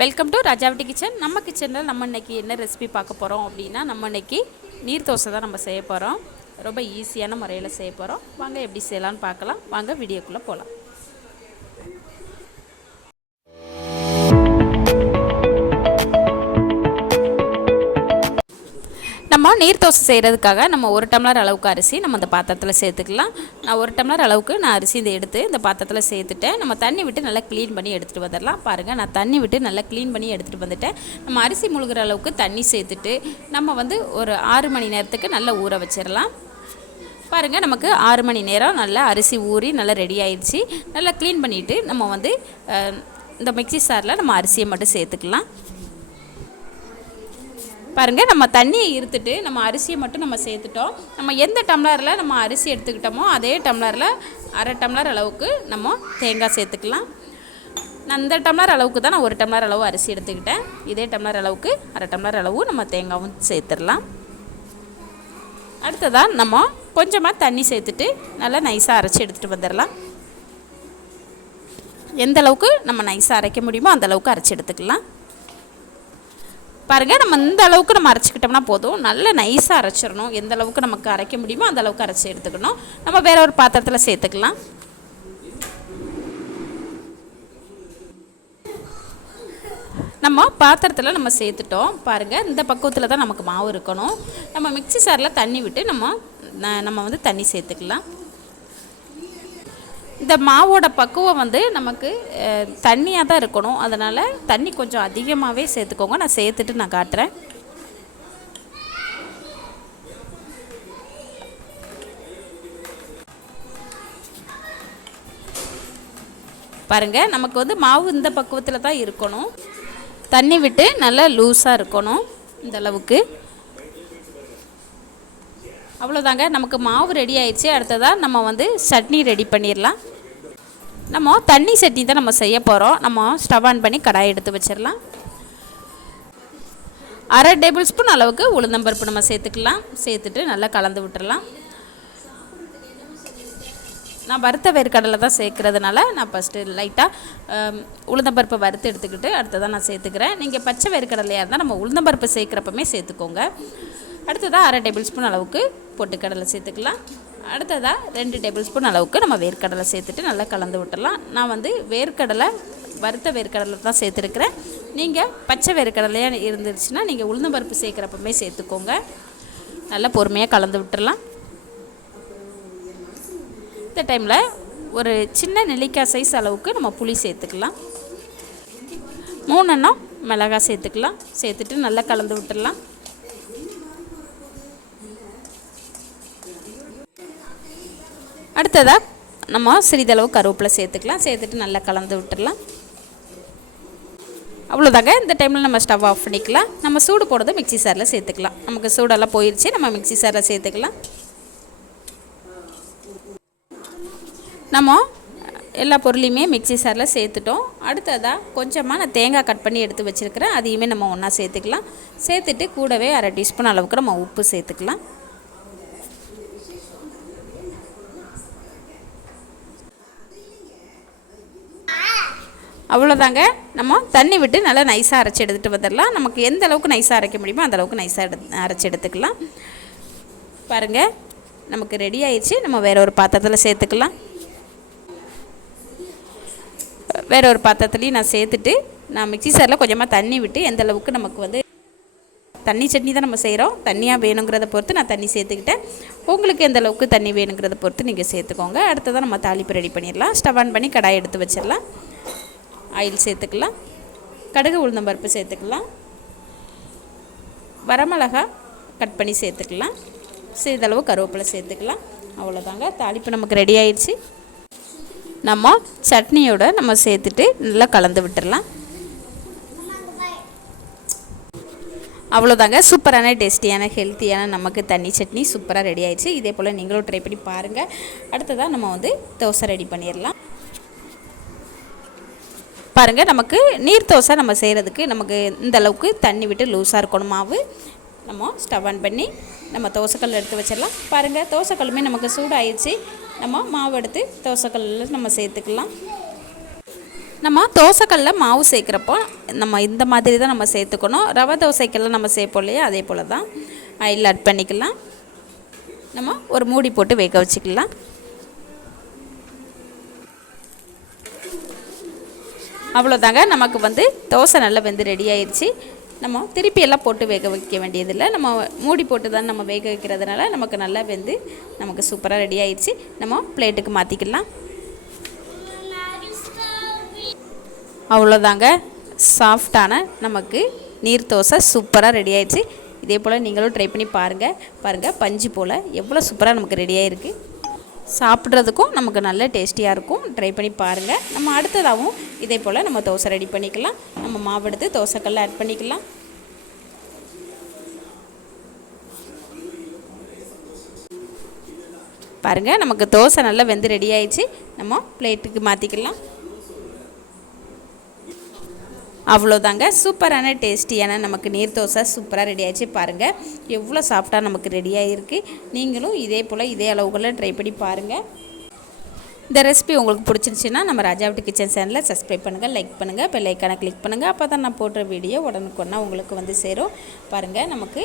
Welcome to ராஜாவட்டி kitchen. நம்ம கிச்சனில் நம்ம இன்றைக்கி என்ன ரெசிபி பார்க்க போகிறோம் அப்படின்னா, நம்ம இன்றைக்கி நீர் தோசை தான் நம்ம செய்ய போகிறோம். ரொம்ப ஈஸியான முறையில் செய்ய போகிறோம். வாங்க எப்படி செய்யலான்னு பார்க்கலாம். வாங்க வீடியோக்குள்ளே போகலாம். நம்ம நீர் தோசை செய்கிறதுக்காக நம்ம 1 டம்ளர் அளவுக்கு அரிசி நம்ம இந்த பாத்திரத்தில் சேர்த்துக்கலாம். நான் 1 டம்ளர் அளவுக்கு அரிசி எடுத்து இந்த பாத்திரத்தில் சேர்த்துட்டேன். நம்ம தண்ணி விட்டு நல்லா க்ளீன் பண்ணி எடுத்துகிட்டு வந்துடலாம். பாருங்கள், நான் தண்ணி விட்டு நல்லா க்ளீன் பண்ணி எடுத்துகிட்டு வந்துட்டேன். நம்ம அரிசி முழுகிற அளவுக்கு தண்ணி சேர்த்துட்டு நம்ம ஒரு 6 மணி நேரத்துக்கு நல்லா ஊற வச்சிடலாம். பாருங்கள், நமக்கு 6 மணி நேரம் நல்லா அரிசி ஊறி நல்லா ரெடி ஆயிடுச்சு. நல்லா க்ளீன் பண்ணிவிட்டு நம்ம இந்த மிக்ஸி சாரில் நம்ம அரிசியை மட்டும் சேர்த்துக்கலாம். பாருங்கள், நம்ம தண்ணியை இருத்துட்டு நம்ம அரிசியை மட்டும் நம்ம சேர்த்துட்டோம். நம்ம எந்த டம்ளரில் நம்ம அரிசி எடுத்துக்கிட்டோமோ அதே டம்ளரில் 1/2 டம்ளர் அளவுக்கு நம்ம தேங்காய் சேர்த்துக்கலாம். நான் இந்த டம்ளர் அளவுக்கு தான் நான் 1 டம்ளர் அளவு அரிசி எடுத்துக்கிட்டேன். இதே டம்ளர் அளவுக்கு 1/2 டம்ளர் அளவு நம்ம தேங்காயும் சேர்த்துடலாம். அடுத்ததாக நம்ம கொஞ்சமாக தண்ணி சேர்த்துட்டு நல்லா நைஸாக அரைச்சி எடுத்துகிட்டு வந்துடலாம். எந்த அளவுக்கு நம்ம நைஸாக அரைக்க முடியுமோ அந்த அளவுக்கு அரைச்சி எடுத்துக்கலாம். பாருங்கள், நம்ம இந்த அளவுக்கு நம்ம அரைச்சிக்கிட்டோம்னா போதும். நல்ல நைஸாக அரைச்சிடணும். எந்த அளவுக்கு நமக்கு அரைக்க முடியுமோ அந்த அளவுக்கு அரைச்சி எடுத்துக்கணும். நம்ம வேற ஒரு பாத்திரத்தில் சேர்த்துக்கலாம். நம்ம பாத்திரத்தில் நம்ம சேர்த்துட்டோம். பாருங்கள், இந்த பக்குவத்தில் தான் நமக்கு மாவு இருக்கணும். நம்ம மிக்ஸி சாரில் தண்ணி விட்டு நம்ம தண்ணி சேர்த்துக்கலாம். இந்த மாவோட பக்குவம் நமக்கு தண்ணியாக தான் இருக்கணும். அதனால் தண்ணி கொஞ்சம் அதிகமாகவே சேர்த்துக்கோங்க. நான் சேர்த்துட்டு நான் காட்டுறேன். பாருங்கள், நமக்கு மாவு இந்த பக்குவத்தில் தான் இருக்கணும். தண்ணி விட்டு நல்லா லூஸாக இருக்கணும். இந்த அளவுக்கு அவ்வளோதாங்க. நமக்கு மாவு ரெடி ஆயிடுச்சு. அடுத்ததாக நம்ம சட்னி ரெடி பண்ணிடலாம். நம்ம தண்ணி சட்னி தான் நம்ம செய்ய போகிறோம். நம்ம ஸ்டவ் ஆன் பண்ணி கடாயை எடுத்து வச்சிடலாம். 1/2 டேபிள் ஸ்பூன் அளவுக்கு உளுந்தம்பருப்பு நம்ம சேர்த்துக்கலாம். சேர்த்துட்டு நல்லா கலந்து விட்டுறலாம். நான் வறுத்த வேர்க்கடலை தான் சேர்க்குறதுனால நான் ஃபஸ்ட்டு லைட்டாக உளுந்தம்பருப்பை வறுத்து எடுத்துக்கிட்டு அடுத்ததான் நான் சேர்த்துக்கிறேன். நீங்கள் பச்சை வேர்க்கடலையாக இருந்தால் நம்ம உளுந்தம்பருப்பு சேர்க்குறப்பமே சேர்த்துக்கோங்க. அடுத்ததாக 1/2 டேபிள் ஸ்பூன் அளவுக்கு பொட்டுக்கடலை சேர்த்துக்கலாம். அடுத்ததாக 2 டேபிள் ஸ்பூன் அளவுக்கு நம்ம வேர்க்கடலை சேர்த்துட்டு நல்லா கலந்து விட்டுடலாம். நான் வேர்க்கடலை வறுத்த வேர்க்கடலை தான் சேர்த்துருக்கிறேன். நீங்கள் பச்சை வேர்க்கடலையாக இருந்துச்சுன்னா நீங்கள் உளுந்தம்பருப்பு சேர்க்குறப்பமே சேர்த்துக்கோங்க. நல்லா பொறுமையாக கலந்து விட்டுடலாம். இந்த டைமில் ஒரு சின்ன நெல்லிக்காய் சைஸ் அளவுக்கு நம்ம புளி சேர்த்துக்கலாம். 3 எண்ணம் மிளகாய் சேர்த்துக்கலாம். சேர்த்துட்டு நல்லா கலந்து விட்டுடலாம். அடுத்ததாக நம்ம சிறிதளவு கருவேப்பிலை சேர்த்துக்கலாம். சேர்த்துட்டு நல்லா கலந்து விட்டுடலாம். அவ்வளோதாங்க. இந்த டைமில் நம்ம ஸ்டவ் ஆஃப் பண்ணிக்கலாம். நம்ம சூடு போடுறது மிக்ஸி சாரில் சேர்த்துக்கலாம். நமக்கு சூடெல்லாம் போயிடுச்சு. நம்ம மிக்ஸி சாரில் சேர்த்துக்கலாம். நம்ம எல்லா பொருளையுமே மிக்ஸி சாரில் சேர்த்துட்டோம். அடுத்ததாக கொஞ்சமாக நான் தேங்காய் கட் பண்ணி எடுத்து வச்சுருக்கிறேன். அதையுமே நம்ம ஒன்றா சேர்த்துக்கலாம். சேர்த்துட்டு கூடவே 1/2 டீஸ்பூன் அளவுக்கு நம்ம உப்பு சேர்த்துக்கலாம். அவ்வளோதாங்க. நம்ம தண்ணி விட்டு நல்லா நைஸாக அரைச்சி எடுத்துகிட்டு வந்துடலாம். நமக்கு எந்த அளவுக்கு நைஸாக அரைக்க முடியுமோ அந்த அளவுக்கு நைஸாக அரைச்சி எடுத்துக்கலாம். பாருங்கள், நமக்கு ரெடி ஆயிடுச்சு. நம்ம வேற ஒரு பாத்திரத்தில் சேர்த்துக்கலாம். வேற ஒரு பாத்திரத்துலேயும் நான் சேர்த்துட்டு நான் மிக்ஸி சாரில் கொஞ்சமாக தண்ணி விட்டு எந்த அளவுக்கு நமக்கு தண்ணி சட்னி தான் நம்ம செய்கிறோம். தண்ணியாக வேணுங்கிறத பொறுத்து நான் தண்ணி சேர்த்துக்கிட்டேன். உங்களுக்கு எந்த அளவுக்கு தண்ணி வேணுங்கிறத பொறுத்து நீங்கள் சேர்த்துக்கோங்க. அடுத்ததான் நம்ம தாளிப்பு ரெடி பண்ணிடலாம். ஸ்டவ் ஆன் பண்ணி கடாயை எடுத்து வச்சிடலாம். ஆயில் சேர்த்துக்கலாம். கடுகு உளுந்தம்பருப்பு சேர்த்துக்கலாம். வரமிளகா கட் பண்ணி சேர்த்துக்கலாம். சிறிதளவு கருவேப்பிலை சேர்த்துக்கலாம். அவ்வளோதாங்க, தாளிப்பு நமக்கு ரெடி ஆயிடுச்சு. நம்ம சட்னியோட நம்ம சேர்த்துட்டு நல்லா கலந்து விட்டுடலாம். அவ்வளோதாங்க, சூப்பரான டேஸ்டியான ஹெல்த்தியான நமக்கு தண்ணி சட்னி சூப்பராக ரெடி ஆயிடுச்சு. இதே போல் நீங்களும் ட்ரை பண்ணி பாருங்கள். அடுத்ததாக நம்ம தோசை ரெடி பண்ணிடலாம். பாருங்கள், நமக்கு நீர் தோசை நம்ம செய்கிறதுக்கு நமக்கு இந்த அளவுக்கு தண்ணி விட்டு லூஸாக இருக்கணும் மாவு. நம்ம ஸ்டவ் ஆன் பண்ணி நம்ம தோசைக்கல் எடுத்து வச்சிடலாம். பாருங்கள், தோசைக்கல்லுமே நமக்கு சூடாயிடுச்சு. நம்ம மாவு எடுத்து தோசைக்கல்லில் நம்ம சேர்த்துக்கலாம். நம்ம தோசைக்கல்ல மாவு சேர்க்குறப்போ நம்ம இந்த மாதிரி தான் நம்ம சேர்த்துக்கணும். ரவை தோசைக்கெல்லாம் நம்ம சேர்ப்போம் இல்லையா, அதே போல் தான் ஆயில் ஆட் பண்ணிக்கலாம். நம்ம ஒரு மூடி போட்டு வேக வச்சுக்கலாம். அவ்வளோதாங்க, நமக்கு வந்து தோசை நல்லா வெந்து ரெடி ஆயிடுச்சு. நம்ம திருப்பி எல்லாம் போட்டு வேக வைக்க வேண்டியதில்லை. நம்ம மூடி போட்டு தான் நம்ம வேக வைக்கிறதுனால நமக்கு நல்லா வெந்து நமக்கு சூப்பராக ரெடி ஆயிடுச்சு. நம்ம பிளேட்டுக்கு மாற்றிக்கலாம். அவ்வளோதாங்க, சாஃப்டான நமக்கு நீர் தோசை சூப்பராக ரெடி ஆயிடுச்சு. இதே போல் நீங்களும் ட்ரை பண்ணி பாருங்கள் பஞ்சு போல் எவ்வளோ சூப்பராக நமக்கு ரெடியாக இருக்குது. சாப்பிட்றதுக்கும் நமக்கு நல்ல டேஸ்டியாக இருக்கும். ட்ரை பண்ணி பாருங்கள். நம்ம அடுத்ததாகவும் இதே போல் நம்ம தோசை ரெடி பண்ணிக்கலாம். நம்ம மாவு எடுத்து தோசைக்கல்ல ஆட் பண்ணிக்கலாம். பாருங்கள், நமக்கு தோசை நல்லா வெந்து ரெடி ஆயிடுச்சு. நம்ம பிளேட்டுக்கு மாற்றிக்கலாம். அவ்வளோதாங்க, சூப்பரான டேஸ்டியான நமக்கு நீர் தோசை சூப்பராக ரெடி ஆகிடுச்சு. பாருங்கள் எவ்வளோ சாஃப்டாக நமக்கு ரெடியாக இருக்குது. நீங்களும் இதே போல் இதே அளவுகளில் ட்ரை பண்ணி பாருங்கள். இந்த ரெசிபி உங்களுக்கு பிடிச்சிருந்துச்சின்னா நம்ம ராஜா வீட்டு கிச்சன் சேனலை சப்ஸ்கிரைப் பண்ணுங்கள், லைக் பண்ணுங்கள், பெல் ஐக்கானை கிளிக் பண்ணுங்கள். அப்போ தான் நான் போடுற வீடியோ உடனுக்குடனே உங்களுக்கு வந்து சேரும். பாருங்கள், நமக்கு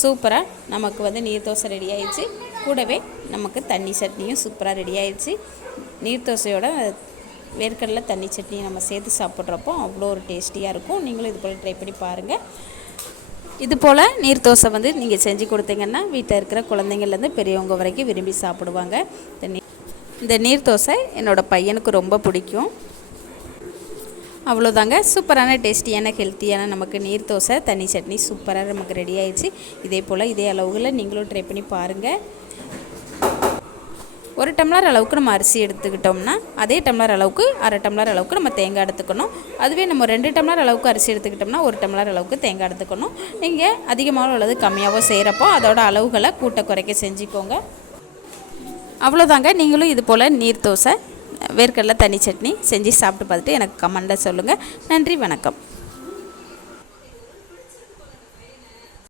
சூப்பராக நமக்கு வந்து நீர் தோசை ரெடி ஆயிடுச்சு. கூடவே நமக்கு தண்ணி சட்னியும் சூப்பராக ரெடி ஆயிடுச்சு. நீர் தோசையோட வேர்க்கடலை தண்ணி சட்னி நம்ம சேர்த்து சாப்பிட்றப்போ அவ்வளோ ஒரு டேஸ்டியாக இருக்கும். நீங்களும் இது போல் ட்ரை பண்ணி பாருங்கள். இது போல் நீர் தோசை வந்து நீங்கள் செஞ்சு கொடுத்தீங்கன்னா வீட்டில் இருக்கிற குழந்தைங்கள்லேருந்து பெரியவங்க வரைக்கும் விரும்பி சாப்பிடுவாங்க. இந்த நீர் தோசை என்னோடய பையனுக்கு ரொம்ப பிடிக்கும். அவ்வளோதாங்க, சூப்பரான டேஸ்டியான ஹெல்த்தியான நமக்கு நீர் தோசை தண்ணி சட்னி சூப்பராக நமக்கு ரெடி ஆயிடுச்சு. இதே போல் இதே அளவுகளில் நீங்களும் ட்ரை பண்ணி பாருங்கள். ஒரு டம்ளர் அளவுக்கு நம்ம அரிசி எடுத்துக்கிட்டோம்னா அதே டம்ளர் அளவுக்கு அரை டம்ளர் அளவுக்கு நம்ம தேங்காய் எடுத்துக்கணும். அதுவே நம்ம 2 டம்ளர் அளவுக்கு அரிசி எடுத்துக்கிட்டோம்னா 1 டம்ளர் அளவுக்கு தேங்காய் எடுத்துக்கணும். நீங்கள் அதிகமாக அல்லது கம்மியாகவோ செய்கிறப்போ அதோட அளவுகளை கூட்ட குறைக்க செஞ்சுக்கோங்க. அவ்வளோதாங்க, நீங்களும் இது போல் நீர் தோசை வேர்க்கடலை தண்ணி சட்னி செஞ்சு சாப்பிட்டு பார்த்துட்டு எனக்கு கமெண்ட்டில் சொல்லுங்கள். நன்றி, வணக்கம்.